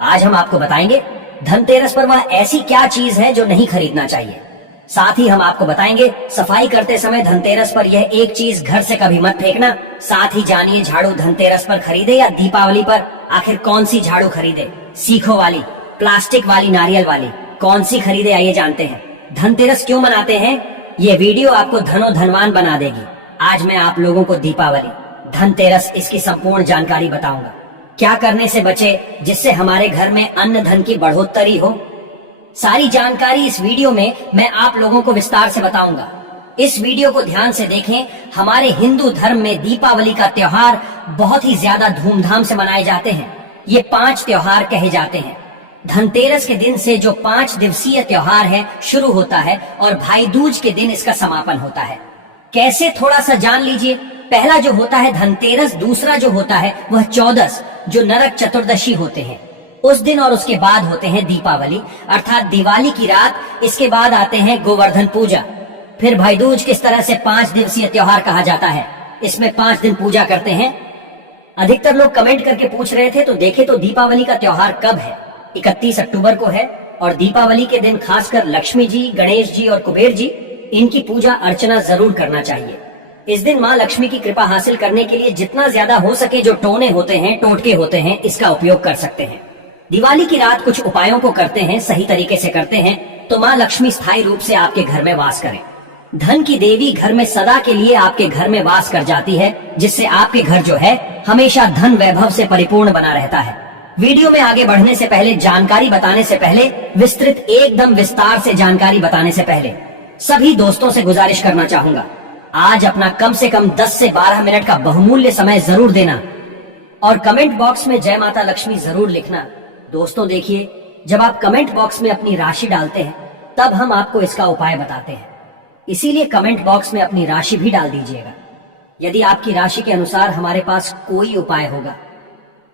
आज हम आपको बताएंगे धनतेरस पर वह ऐसी क्या चीज है जो नहीं खरीदना चाहिए। साथ ही हम आपको बताएंगे सफाई करते समय धनतेरस पर यह एक चीज घर से कभी मत फेंकना। साथ ही जानिए झाड़ू धनतेरस पर खरीदे या दीपावली पर, आखिर कौन सी झाड़ू खरीदे, सीखों वाली, प्लास्टिक वाली, नारियल वाली, कौन सी खरीदे, आइए जानते हैं। धनतेरस क्यों मनाते हैं, ये वीडियो आपको धनो धनवान बना देगी। आज मैं आप लोगों को दीपावली, धनतेरस, इसकी संपूर्ण जानकारी बताऊंगा। क्या करने से बचे जिससे हमारे घर में अन्न धन की बढ़ोतरी हो, सारी जानकारी इस वीडियो में मैं आप लोगों को विस्तार से बताऊंगा। इस वीडियो को ध्यान से देखें। हमारे हिंदू धर्म में दीपावली का त्योहार बहुत ही ज्यादा धूमधाम से मनाए जाते हैं। ये 5 त्योहार कहे जाते हैं। धनतेरस के दिन से जो 5 दिवसीय त्योहार है शुरू होता है और भाई दूज के दिन इसका समापन होता है। कैसे, थोड़ा सा जान लीजिए। पहला जो होता है धनतेरस, दूसरा जो होता है वह चौदस, जो नरक चतुर्दशी होते हैं उस दिन, और उसके बाद होते हैं दीपावली अर्थात दिवाली की रात। इसके बाद आते हैं गोवर्धन पूजा, फिर भाई दूज। किस तरह से 5 दिवसीय त्योहार कहा जाता है, इसमें 5 दिन पूजा करते हैं। अधिकतर लोग कमेंट करके पूछ रहे थे, तो देखे तो दीपावली का त्योहार कब है, 31 अक्टूबर को है। और दीपावली के दिन खासकर लक्ष्मी जी, गणेश जी और कुबेर जी, इनकी पूजा अर्चना जरूर करना चाहिए। इस दिन माँ लक्ष्मी की कृपा हासिल करने के लिए जितना ज्यादा हो सके जो टोने होते हैं, टोटके होते हैं, इसका उपयोग कर सकते हैं। दिवाली की रात कुछ उपायों को करते हैं, सही तरीके से करते हैं तो माँ लक्ष्मी स्थायी रूप से आपके घर में वास करें। धन की देवी घर में सदा के लिए आपके घर में वास कर जाती है, जिससे आपके घर जो है हमेशा धन वैभव से परिपूर्ण बना रहता है। वीडियो में आगे बढ़ने से पहले, जानकारी बताने से पहले, विस्तृत एकदम विस्तार से जानकारी बताने से पहले सभी दोस्तों से गुजारिश करना चाहूंगा, आज अपना कम से कम 10 से 12 मिनट का बहुमूल्य समय जरूर देना और कमेंट बॉक्स में जय माता लक्ष्मी जरूर लिखना। दोस्तों देखिए, जब आप कमेंट बॉक्स में अपनी राशि डालते हैं तब हम आपको इसका उपाय बताते हैं, इसीलिए कमेंट बॉक्स में अपनी राशि भी डाल दीजिएगा। यदि आपकी राशि के अनुसार हमारे पास कोई उपाय होगा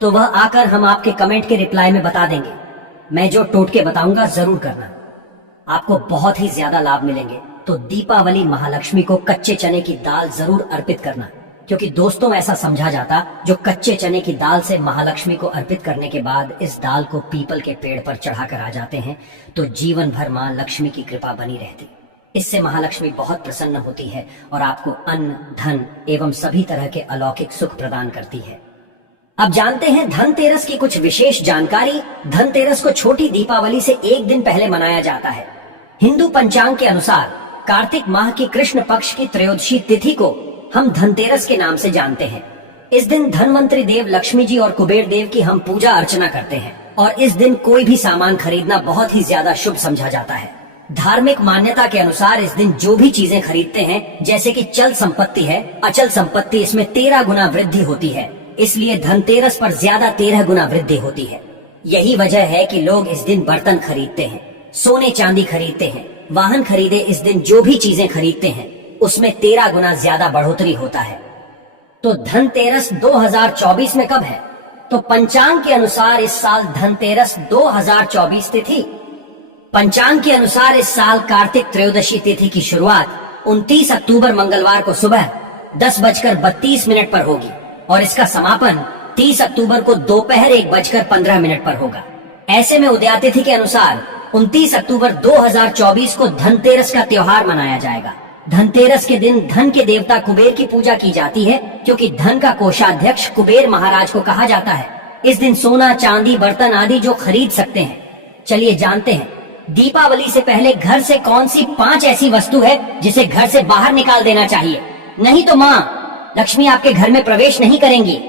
तो वह आकर हम आपके कमेंट के रिप्लाई में बता देंगे। मैं जो टोटके बताऊंगा जरूर करना, आपको बहुत ही ज्यादा लाभ मिलेंगे। तो दीपावली महालक्ष्मी को कच्चे चने की दाल जरूर अर्पित करना, क्योंकि दोस्तों ऐसा समझा जाता, जो कच्चे चने की दाल से महालक्ष्मी को अर्पित करने के बाद इस दाल को पीपल के पेड़ पर चढ़ाकर आ जाते हैं तो जीवन भर माँ लक्ष्मी की कृपा बनी रहती। इससे महालक्ष्मी बहुत प्रसन्न होती है और आपको अन्न, धन एवं सभी तरह के अलौकिक सुख प्रदान करती है। अब जानते हैं धनतेरस की कुछ विशेष जानकारी। धनतेरस को छोटी दीपावली से एक दिन पहले मनाया जाता है। हिंदू पंचांग के अनुसार कार्तिक माह की कृष्ण पक्ष की त्रयोदशी तिथि को हम धनतेरस के नाम से जानते हैं। इस दिन धनवंतरी देव लक्ष्मी जी और कुबेर देव की हम पूजा अर्चना करते हैं और इस दिन कोई भी सामान खरीदना बहुत ही ज्यादा शुभ समझा जाता है। धार्मिक मान्यता के अनुसार इस दिन जो भी चीजें खरीदते हैं, जैसे कि चल संपत्ति है, अचल संपत्ति, इसमें 13 गुना वृद्धि होती है। इसलिए धनतेरस पर ज्यादा 13 गुना वृद्धि होती है। यही वजह है कि लोग इस दिन बर्तन खरीदते हैं, सोने चांदी खरीदते हैं, वाहन खरीदे। इस दिन जो भी चीजें खरीदते हैं उसमें 13 गुना ज्यादा बढ़ोतरी होता है। तो धनतेरस 2024 में कब है? तो पंचांग के अनुसार इस साल धनतेरस 2024 तिथि। पंचांग के अनुसार इस साल कार्तिक त्रयोदशी तिथि की शुरुआत 29 अक्टूबर मंगलवार को सुबह 10:32 पर होगी और इसका समापन 30 अक्टूबर को दोपहर 1:15 पर होगा। ऐसे में उदयातिथि के अनुसार 29 अक्टूबर 2024 को धनतेरस का त्योहार मनाया जाएगा। धनतेरस के दिन धन के देवता कुबेर की पूजा की जाती है, क्योंकि धन का कोषाध्यक्ष कुबेर महाराज को कहा जाता है। इस दिन सोना, चांदी, बर्तन आदि जो खरीद सकते हैं। चलिए जानते हैं दीपावली से पहले घर से कौन सी 5 ऐसी वस्तु है जिसे घर से बाहर निकाल देना चाहिए, नहीं तो माँ लक्ष्मी आपके घर में प्रवेश नहीं करेंगी।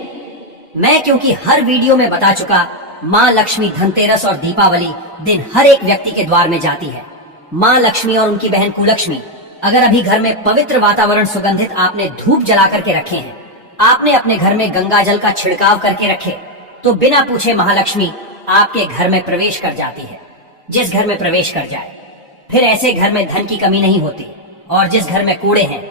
मैं क्योंकि हर वीडियो में बता चुका, माँ लक्ष्मी धनतेरस और दीपावली दिन हर एक व्यक्ति के द्वार में जाती है। माँ लक्ष्मी और उनकी बहन कुलक्ष्मी, अगर अभी घर में पवित्र वातावरण सुगंधित आपने धूप जला करके रखे हैं, आपने अपने घर में गंगा जल का छिड़काव करके रखे, तो बिना पूछे महालक्ष्मी आपके घर में प्रवेश कर जाती है। जिस घर में प्रवेश कर जाए, फिर ऐसे घर में धन की कमी नहीं होती। और जिस घर में कूड़े हैं,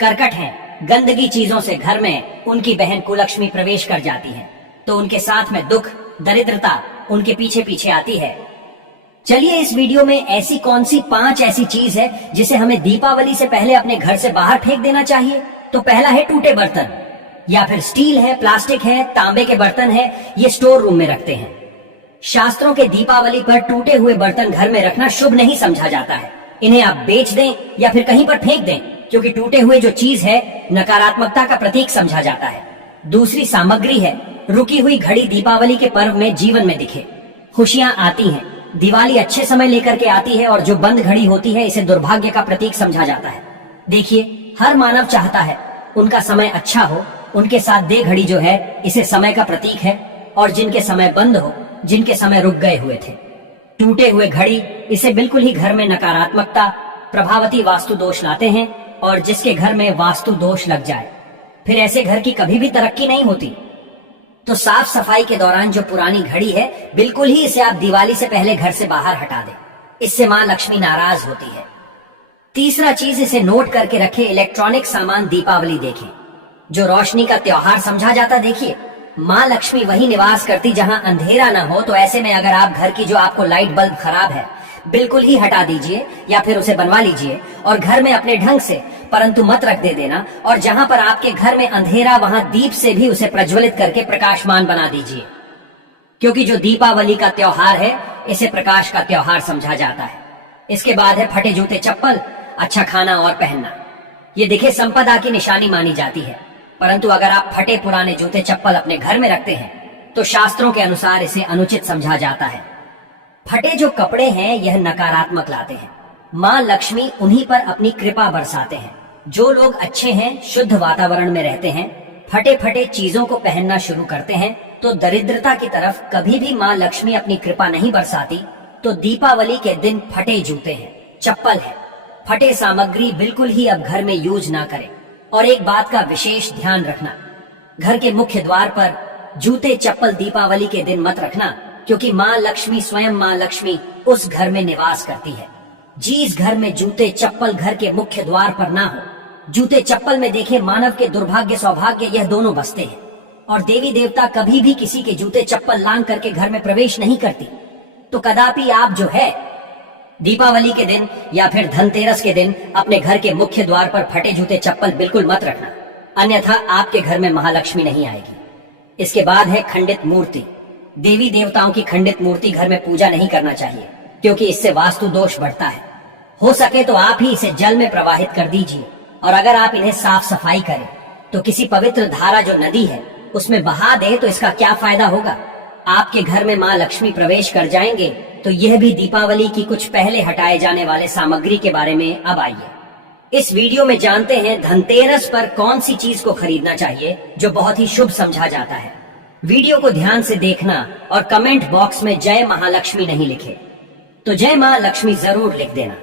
करकट हैं, गंदगी चीजों से घर में उनकी बहन कुलक्ष्मी प्रवेश कर जाती है, तो उनके साथ में दुख, दरिद्रता उनके पीछे पीछे आती है। चलिए इस वीडियो में ऐसी कौन सी 5 ऐसी चीज है जिसे हमें दीपावली से पहले अपने घर से बाहर फेंक देना चाहिए। तो पहला है टूटे बर्तन, या फिर स्टील है, प्लास्टिक है, तांबे के बर्तन है, ये स्टोर रूम में रखते हैं। शास्त्रों के दीपावली पर टूटे हुए बर्तन घर में रखना शुभ नहीं समझा जाता है। इन्हें आप बेच दें या फिर कहीं पर फेंक दें, क्योंकि टूटे हुए जो चीज है नकारात्मकता का प्रतीक समझा जाता है। दूसरी सामग्री है रुकी हुई घड़ी दीपावली के पर्व में जीवन में दिखे। खुशियां आती हैं, दिवाली अच्छे समय लेकर के आती है और जो बंद घड़ी होती है इसे दुर्भाग्य का प्रतीक समझा जाता है। देखिए, हर मानव चाहता है उनका समय अच्छा हो, उनके साथ दे घड़ी जो है इसे समय का प्रतीक है, और जिनके समय बंद हो, जिनके समय रुक गए हुए थे। टूटे हुए घड़ी इसे बिल्कुल ही घर में नकारात्मकता, प्रभावती वास्तु दोष लाते हैं, और जिसके घर में वास्तु दोष लग जाए फिर ऐसे घर की कभी भी तरक्की नहीं होती। तो साफ सफाई के दौरान जो पुरानी घड़ी है बिल्कुल ही इसे आप दिवाली से पहले घर से बाहर हटा दें, इससे मां लक्ष्मी नाराज होती है। तीसरा चीज, इसे नोट करके रखें, इलेक्ट्रॉनिक सामान दीपावली देखें, जो रोशनी का त्योहार समझा जाता। देखिए, माँ लक्ष्मी वही निवास करती जहाँ अंधेरा न हो, तो ऐसे में अगर आप घर की जो आपको लाइट बल्ब खराब है बिल्कुल ही हटा दीजिए या फिर उसे बनवा लीजिए और घर में अपने ढंग से, परंतु मत रख दे देना, और जहाँ पर आपके घर में अंधेरा वहाँ दीप से भी उसे प्रज्वलित करके प्रकाशमान बना दीजिए, क्योंकि जो दीपावली का त्योहार है इसे प्रकाश का त्योहार समझा जाता है। इसके बाद है फटे जूते चप्पल, अच्छा खाना और पहनना। ये दिखे संपदा की निशानी मानी जाती है, परंतु अगर आप फटे पुराने जूते चप्पल अपने घर में रखते हैं तो शास्त्रों के अनुसार इसे अनुचित समझा जाता है। फटे जो कपड़े हैं यह नकारात्मक लाते हैं। माँ लक्ष्मी उन्हीं पर अपनी कृपा बरसाते हैं। जो लोग अच्छे हैं, शुद्ध वातावरण में रहते हैं, फटे फटे चीजों को पहनना शुरू करते हैं, तो दरिद्रता की तरफ कभी भी माँ लक्ष्मी अपनी कृपा नहीं बरसाती। तो दीपावली के दिन फटे जूते हैं, चप्पल है, फटे सामग्री बिल्कुल ही अब घर में यूज ना करें। और एक बात का विशेष ध्यान रखना, घर के मुख्य द्वार पर जूते चप्पल दीपावली के दिन मत रखना, क्योंकि माँ लक्ष्मी स्वयं माँ लक्ष्मी उस घर में निवास करती है। जिस घर में जूते चप्पल घर के मुख्य द्वार पर ना हो, जूते चप्पल में देखे मानव के दुर्भाग्य सौभाग्य यह दोनों बसते हैं, और देवी देवता कभी भी किसी के जूते चप्पल लांग करके घर में प्रवेश नहीं करती। तो कदापि आप जो है दीपावली के दिन या फिर धनतेरस के दिन अपने घर के मुख्य द्वार पर फटे जूते चप्पल बिल्कुल मत रखना, अन्यथा आपके घर में महालक्ष्मी नहीं आएगी। इसके बाद है खंडित मूर्ति। देवी देवताओं की खंडित मूर्ति घर में पूजा नहीं करना चाहिए, क्योंकि इससे वास्तु दोष बढ़ता है। हो सके तो आप ही इसे जल में प्रवाहित कर दीजिए, और अगर आप इन्हें साफ सफाई करें तो किसी पवित्र धारा जो नदी है उसमें बहा दे तो इसका क्या फायदा होगा। आपके घर में माँ लक्ष्मी प्रवेश कर जाएंगे। तो यह भी दीपावली की कुछ पहले हटाए जाने वाले सामग्री के बारे में अब आइए इस वीडियो में जानते हैं धनतेरस पर कौन सी चीज को खरीदना चाहिए जो बहुत ही शुभ समझा जाता है। वीडियो को ध्यान से देखना और कमेंट बॉक्स में जय महालक्ष्मी नहीं लिखे तो जय माँ लक्ष्मी जरूर लिख देना।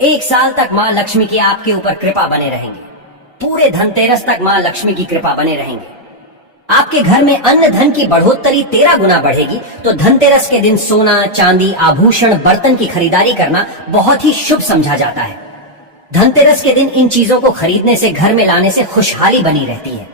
एक साल तक माँ लक्ष्मी की आपके ऊपर कृपा बने रहेंगे। पूरे धनतेरस तक माँ लक्ष्मी की कृपा बने रहेंगे। आपके घर में अन्न धन की बढ़ोतरी 13 गुना बढ़ेगी। तो धनतेरस के दिन सोना, चांदी, आभूषण, बर्तन की खरीदारी करना बहुत ही शुभ समझा जाता है। धनतेरस के दिन इन चीजों को खरीदने से, घर में लाने से खुशहाली बनी रहती है।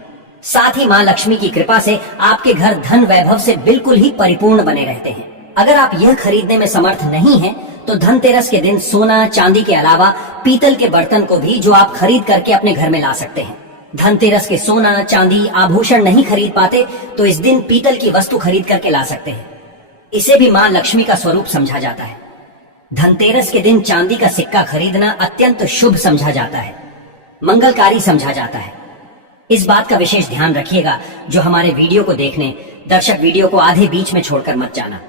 साथ ही माँ लक्ष्मी की कृपा से आपके घर धन वैभव से बिल्कुल ही परिपूर्ण बने रहते हैं। अगर आप यह खरीदने में समर्थ नहीं हैं, तो धनतेरस के दिन सोना, चांदी के अलावा पीतल के बर्तन को भी जो आप खरीद करके अपने घर में ला सकते हैं। धनतेरस के सोना, चांदी, आभूषण नहीं खरीद पाते तो इस दिन पीतल की वस्तु खरीद करके ला सकते हैं। इसे भी माँ लक्ष्मी का स्वरूप समझा जाता है। धनतेरस के दिन चांदी का सिक्का खरीदना अत्यंत शुभ समझा जाता है, मंगलकारी समझा जाता है। इस बात का विशेष ध्यान रखिएगा जो हमारे वीडियो को देखने, दर्शक वीडियो को आधे बीच में छोड़कर मत जाना।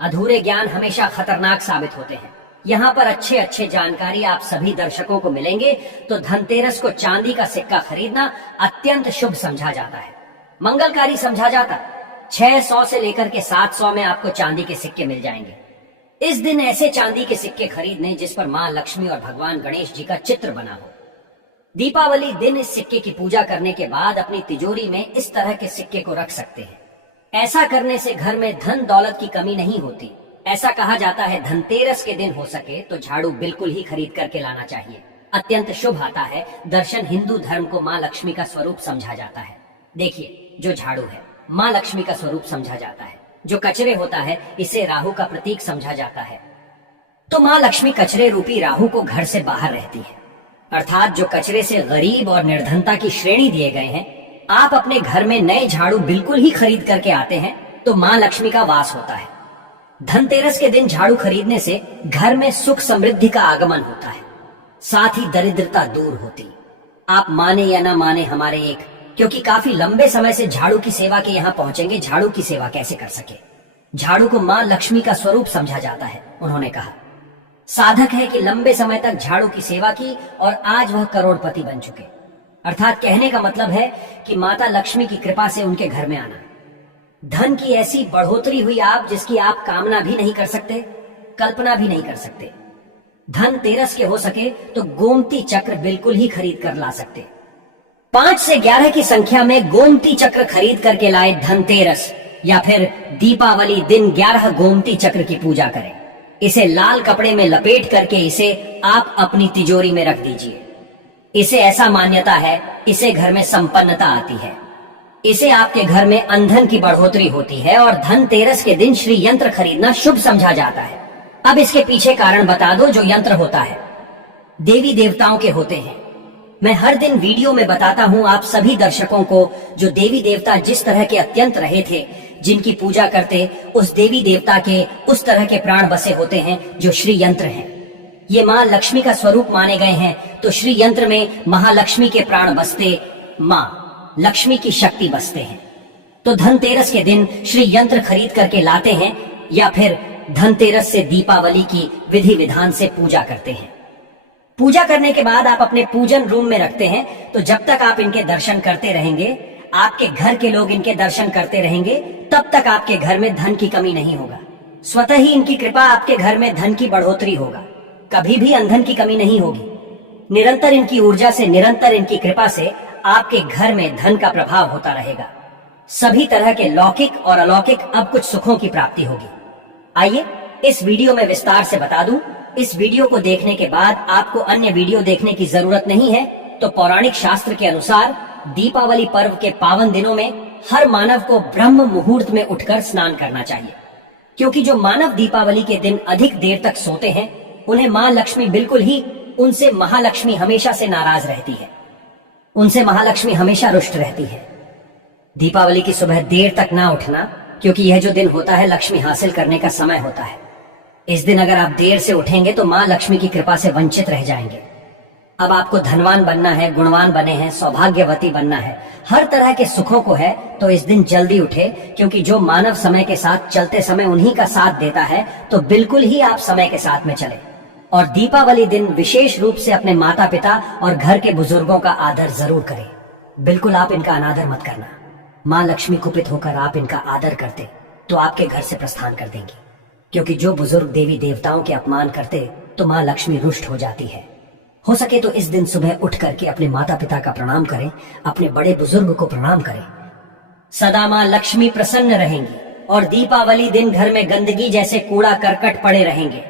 अधूरे ज्ञान हमेशा खतरनाक साबित होते हैं। यहाँ पर अच्छे अच्छे जानकारी आप सभी दर्शकों को मिलेंगे। तो धनतेरस को चांदी का सिक्का खरीदना अत्यंत शुभ समझा जाता है, मंगलकारी समझा जाता है। 600 से लेकर के 700 में आपको चांदी के सिक्के मिल जाएंगे। इस दिन ऐसे चांदी के सिक्के खरीदने जिस पर माँ लक्ष्मी और भगवान गणेश जी का चित्र बना हो। दीपावली दिन इस सिक्के की पूजा करने के बाद अपनी तिजोरी में इस तरह के सिक्के को रख सकते हैं। ऐसा करने से घर में धन दौलत की कमी नहीं होती। ऐसा कहा जाता है धनतेरस के दिन हो सके तो झाड़ू बिल्कुल ही खरीद करके लाना चाहिए, अत्यंत शुभ आता है। दर्शन हिंदू धर्म को माँ लक्ष्मी का स्वरूप समझा जाता है। देखिए, जो झाड़ू है माँ लक्ष्मी का स्वरूप समझा जाता है। जो कचरे होता है इसे राहु का प्रतीक समझा जाता है। तो माँ लक्ष्मी कचरे रूपी राहु को घर से बाहर रहती है, अर्थात जो कचरे से गरीब और निर्धनता की श्रेणी दिए गए हैं। आप अपने घर में नए झाड़ू बिल्कुल ही खरीद करके आते हैं तो माँ लक्ष्मी का वास होता है। धनतेरस के दिन झाड़ू खरीदने से घर में सुख समृद्धि का आगमन होता है, साथ ही दरिद्रता दूर होती। आप माने या ना माने हमारे एक, क्योंकि काफी लंबे समय से झाड़ू की सेवा के यहाँ पहुंचेंगे, झाड़ू की सेवा कैसे कर सके। झाड़ू को मां लक्ष्मी का स्वरूप समझा जाता है। उन्होंने कहा, साधक है कि लंबे समय तक झाड़ू की सेवा की और आज वह करोड़पति बन चुके। अर्थात कहने का मतलब है कि माता लक्ष्मी की कृपा से उनके घर में आना। धन की ऐसी बढ़ोतरी हुई आप जिसकी आप कामना भी नहीं कर सकते, कल्पना भी नहीं कर सकते। धनतेरस के हो सके तो गोमती चक्र बिल्कुल ही खरीद कर ला सकते। 5 से 11 की संख्या में गोमती चक्र खरीद करके लाए धनतेरस या फिर दीपावली दिन 11 गोमती चक्र की पूजा करें। इसे लाल कपड़े में लपेट करके इसे आप अपनी तिजोरी में रख दीजिए। इसे ऐसा मान्यता है, इसे घर में संपन्नता आती है। इसे आपके घर में अंधन की बढ़ोतरी होती है और धनतेरस के दिन श्री यंत्र खरीदना शुभ समझा जाता है। अब इसके पीछे कारण बता दो। जो यंत्र होता है देवी देवताओं के होते हैं। मैं हर दिन वीडियो में बताता हूँ आप सभी दर्शकों को, जो देवी देवता जिस तरह के अत्यंत रहे थे, जिनकी पूजा करते, उस देवी देवता के उस तरह के प्राण बसे होते हैं जो श्री यंत्र हैं। ये माँ लक्ष्मी का स्वरूप माने गए हैं, तो श्री यंत्र में महालक्ष्मी के प्राण बसते, माँ लक्ष्मी की शक्ति बसते हैं। तो धनतेरस के दिन श्री यंत्र खरीद करके लाते हैं या फिर धनतेरस से दीपावली की विधि विधान से पूजा करते हैं। पूजा करने के बाद आप अपने पूजन रूम में रखते हैं, तो जब तक आप इनके दर्शन करते रहेंगे, आपके घर के लोग इनके दर्शन करते रहेंगे, तब तक आपके घर में धन की कमी नहीं होगा। स्वतः ही इनकी कृपा आपके घर में धन की बढ़ोतरी होगा। कभी भी अंधन की कमी नहीं होगी। निरंतर इनकी ऊर्जा से, निरंतर इनकी कृपा से आपके घर में धन का प्रभाव होता रहेगा। सभी तरह के लौकिक और अलौकिक अब कुछ सुखों की प्राप्ति होगी। आइए इस वीडियो में विस्तार से बता दूं। इस वीडियो को देखने के बाद आपको अन्य वीडियो देखने की जरूरत नहीं है। तो पौराणिक शास्त्र के अनुसार दीपावली पर्व के पावन दिनों में हर मानव को ब्रह्म मुहूर्त में उठकर स्नान करना चाहिए, क्योंकि जो मानव दीपावली के दिन अधिक देर तक सोते हैं, उन्हें माँ लक्ष्मी बिल्कुल ही, उनसे महालक्ष्मी हमेशा से नाराज रहती है, उनसे महालक्ष्मी हमेशा रुष्ट रहती है। दीपावली की सुबह देर तक ना उठना, क्योंकि यह जो दिन होता है लक्ष्मी हासिल करने का समय होता है। इस दिन अगर आप देर से उठेंगे तो माँ लक्ष्मी की कृपा से वंचित रह जाएंगे। अब आपको धनवान बनना है, गुणवान बने हैं, सौभाग्यवती बनना है, हर तरह के सुखों को है, तो इस दिन जल्दी उठे, क्योंकि जो मानव समय के साथ चलते समय उन्हीं का साथ देता है, तो बिल्कुल ही आप समय के साथ में चले। और दीपावली दिन विशेष रूप से अपने माता पिता और घर के बुजुर्गों का आदर जरूर करें। बिल्कुल आप इनका अनादर मत करना। माँ लक्ष्मी कुपित होकर आप इनका आदर करते तो आपके घर से प्रस्थान कर देंगी, क्योंकि जो बुजुर्ग देवी देवताओं के अपमान करते तो माँ लक्ष्मी रुष्ट हो जाती है। हो सके तो इस दिन सुबह उठ करके अपने माता पिता का प्रणाम करें, अपने बड़े बुजुर्ग को प्रणाम करें। सदा माँ लक्ष्मी प्रसन्न रहेंगी और दीपावली दिन घर में गंदगी जैसे कूड़ा करकट पड़े रहेंगे,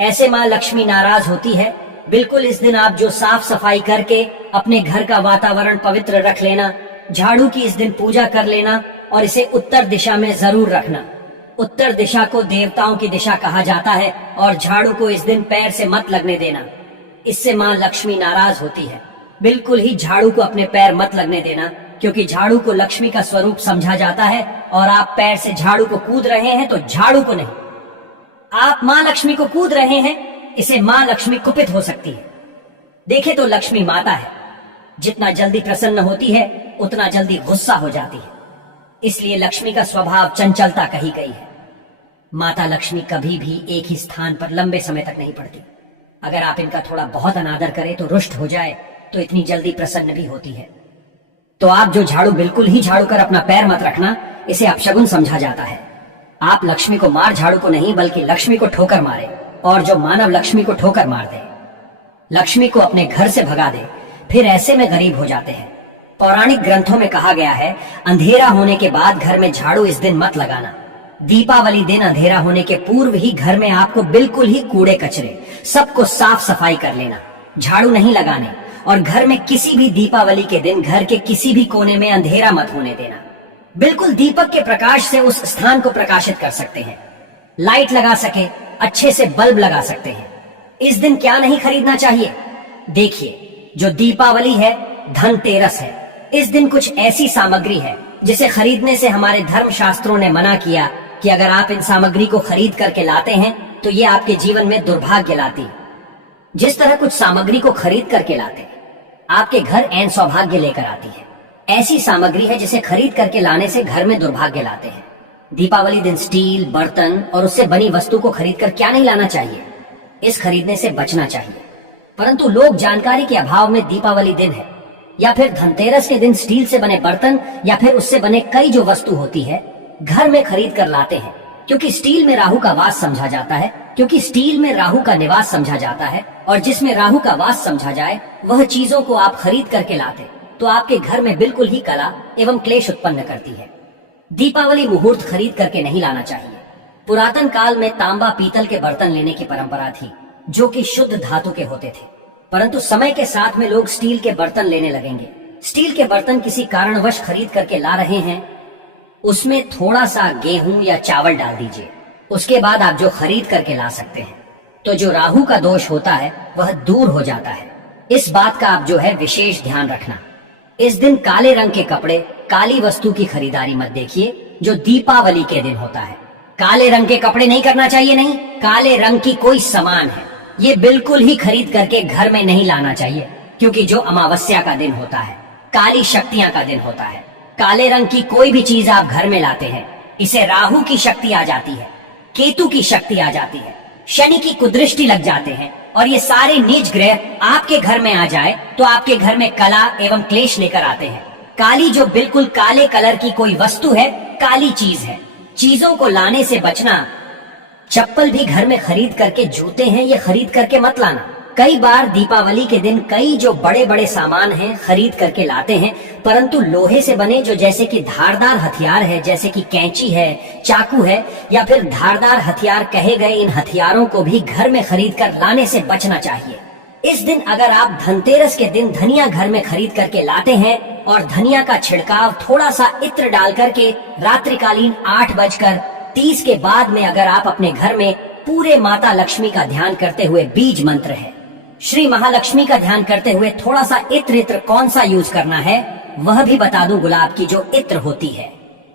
ऐसे माँ लक्ष्मी नाराज होती है। बिल्कुल इस दिन आप जो साफ सफाई करके अपने घर का वातावरण पवित्र रख लेना, झाड़ू की इस दिन पूजा कर लेना और इसे उत्तर दिशा में जरूर रखना। उत्तर दिशा को देवताओं की दिशा कहा जाता है और झाड़ू को इस दिन पैर से मत लगने देना, इससे माँ लक्ष्मी नाराज होती है। बिल्कुल ही झाड़ू को अपने पैर मत लगने देना, क्योंकि झाड़ू को लक्ष्मी का स्वरूप समझा जाता है और आप पैर से झाड़ू को कूद रहे हैं तो झाड़ू को नहीं, आप माँ लक्ष्मी को कूद रहे हैं, इसे माँ लक्ष्मी कुपित हो सकती है। देखे तो लक्ष्मी माता है, जितना जल्दी प्रसन्न होती है उतना जल्दी गुस्सा हो जाती है, इसलिए लक्ष्मी का स्वभाव चंचलता कही गई है। माता लक्ष्मी कभी भी एक ही स्थान पर लंबे समय तक नहीं पड़ती। अगर आप इनका थोड़ा बहुत अनादर करें तो रुष्ट हो जाए तो इतनी जल्दी प्रसन्न भी होती है। तो आप जो झाड़ू बिल्कुल ही झाड़ू कर अपना पैर मत रखना, इसे अपशगुन समझा जाता है। आप लक्ष्मी को मार झाड़ू को नहीं, बल्कि लक्ष्मी को ठोकर मारे, और जो मानव लक्ष्मी को ठोकर मार दे, लक्ष्मी को अपने घर से भगा दे, फिर ऐसे में गरीब हो जाते हैं। पौराणिक ग्रंथों में कहा गया है, अंधेरा होने के बाद घर में झाड़ू इस दिन मत लगाना। दीपावली दिन अंधेरा होने के पूर्व ही घर में आपको बिल्कुल ही कूड़े कचरे सबको साफ सफाई कर लेना, झाड़ू नहीं लगाने। और घर में किसी भी दीपावली के दिन घर के किसी भी कोने में अंधेरा मत होने देना। बिल्कुल दीपक के प्रकाश से उस स्थान को प्रकाशित कर सकते हैं, लाइट लगा सके, अच्छे से बल्ब लगा सकते हैं। इस दिन क्या नहीं खरीदना चाहिए? देखिए, जो दीपावली है, धनतेरस है, इस दिन कुछ ऐसी सामग्री है जिसे खरीदने से हमारे धर्म शास्त्रों ने मना किया, कि अगर आप इन सामग्री को खरीद करके लाते हैं तो ये आपके जीवन में दुर्भाग्य लाती है। जिस तरह कुछ सामग्री को खरीद करके लाते हैं आपके घर एन सौभाग्य लेकर आती है, ऐसी सामग्री है जिसे खरीद करके लाने से घर में दुर्भाग्य लाते हैं। दीपावली दिन स्टील, बर्तन और उससे बनी वस्तु को खरीद कर क्या नहीं लाना चाहिए, इस खरीदने से बचना चाहिए। परंतु लोग जानकारी के अभाव में दीपावली दिन है या फिर धनतेरस के दिन स्टील से बने बर्तन या फिर उससे बने कई जो वस्तु होती है घर में खरीद कर लाते हैं, क्योंकि स्टील में राहु का वास समझा जाता है, क्योंकि स्टील में राहु का निवास समझा जाता है, और जिसमें राहु का वास समझा जाए वह चीजों को आप खरीद करके लाते तो आपके घर में बिल्कुल ही कला एवं क्लेश उत्पन्न करती है। दीपावली मुहूर्त खरीद करके नहीं लाना चाहिए। पुरातन काल में तांबा पीतल के बर्तन लेने की परंपरा थी जो कि शुद्ध धातु के होते थे, परंतु समय के साथ में लोग स्टील के बर्तन लेने लगेंगे। स्टील के बर्तन किसी कारणवश खरीद करके ला रहे हैं, उसमें थोड़ा सा गेहूं या चावल डाल दीजिए, उसके बाद आप जो खरीद करके ला सकते हैं, तो जो राहु का दोष होता है वह दूर हो जाता है। इस बात का आप जो है विशेष ध्यान रखना। इस दिन काले रंग के कपड़े, काली वस्तु की खरीदारी मत देखिए जो दीपावली के दिन होता है। काले रंग के कपड़े नहीं करना चाहिए, नहीं, काले रंग की कोई सामान है ये बिल्कुल ही खरीद करके घर में नहीं लाना चाहिए, क्योंकि जो अमावस्या का दिन होता है, काली शक्तियां का दिन होता है। काले रंग की कोई भी चीज आप घर में लाते हैं, इसे राहु की शक्ति आ जाती है, केतु की शक्ति आ जाती है, शनि की कुदृष्टि लग जाते हैं, और ये सारे नीच ग्रह आपके घर में आ जाए तो आपके घर में कला एवं क्लेश लेकर आते हैं। काली जो बिल्कुल काले कलर की कोई वस्तु है, काली चीज है, चीजों को लाने से बचना। चप्पल भी घर में खरीद करके, जूते हैं ये खरीद करके मत लाना। कई बार दीपावली के दिन कई जो बड़े बड़े सामान हैं खरीद करके लाते हैं, परंतु लोहे से बने जो जैसे कि धारदार हथियार है, जैसे कि कैंची है, चाकू है, या फिर धारदार हथियार कहे गए इन हथियारों को भी घर में खरीद कर लाने से बचना चाहिए। इस दिन अगर आप धनतेरस के दिन धनिया घर में खरीद करके लाते हैं और धनिया का छिड़काव थोड़ा सा इत्र डाल करके रात्रिकालीन 8:30 के बाद में अगर आप अपने घर में पूरे माता लक्ष्मी का ध्यान करते हुए, बीज मंत्र है, श्री महालक्ष्मी का ध्यान करते हुए थोड़ा सा इत्र कौन सा यूज करना है वह भी बता दूं। गुलाब की जो इत्र होती है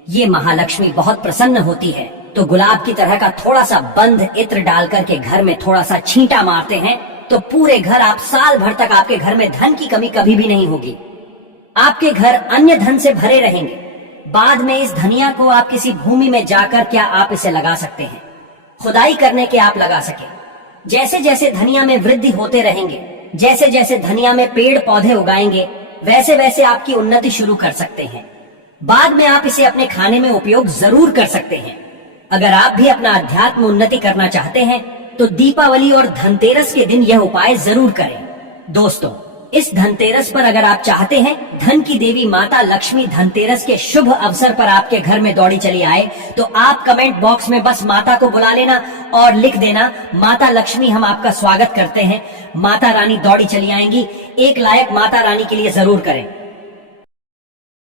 ये महालक्ष्मी बहुत प्रसन्न होती है, तो गुलाब की तरह का थोड़ा सा बंद इत्र डाल करके घर में थोड़ा सा छींटा मारते हैं तो पूरे घर, आप साल भर तक आपके घर में धन की कमी कभी भी नहीं होगी। आपके घर अन्य धन से भरे रहेंगे। बाद में इस धनिया को आप किसी भूमि में जाकर क्या आप इसे लगा सकते हैं, खुदाई करने के आप लगा सके। जैसे जैसे धनिया में वृद्धि होते रहेंगे, जैसे जैसे धनिया में पेड़ पौधे उगाएंगे, वैसे वैसे आपकी उन्नति शुरू कर सकते हैं। बाद में आप इसे अपने खाने में उपयोग जरूर कर सकते हैं। अगर आप भी अपना अध्यात्म उन्नति करना चाहते हैं तो दीपावली और धनतेरस के दिन यह उपाय जरूर करें। दोस्तों, इस धनतेरस पर अगर आप चाहते हैं धन की देवी माता लक्ष्मी धनतेरस के शुभ अवसर पर आपके घर में दौड़ी चली आए, तो आप कमेंट बॉक्स में बस माता को बुला लेना और लिख देना, माता लक्ष्मी हम आपका स्वागत करते हैं, माता रानी दौड़ी चली आएंगी। एक लायक माता रानी के लिए जरूर करें।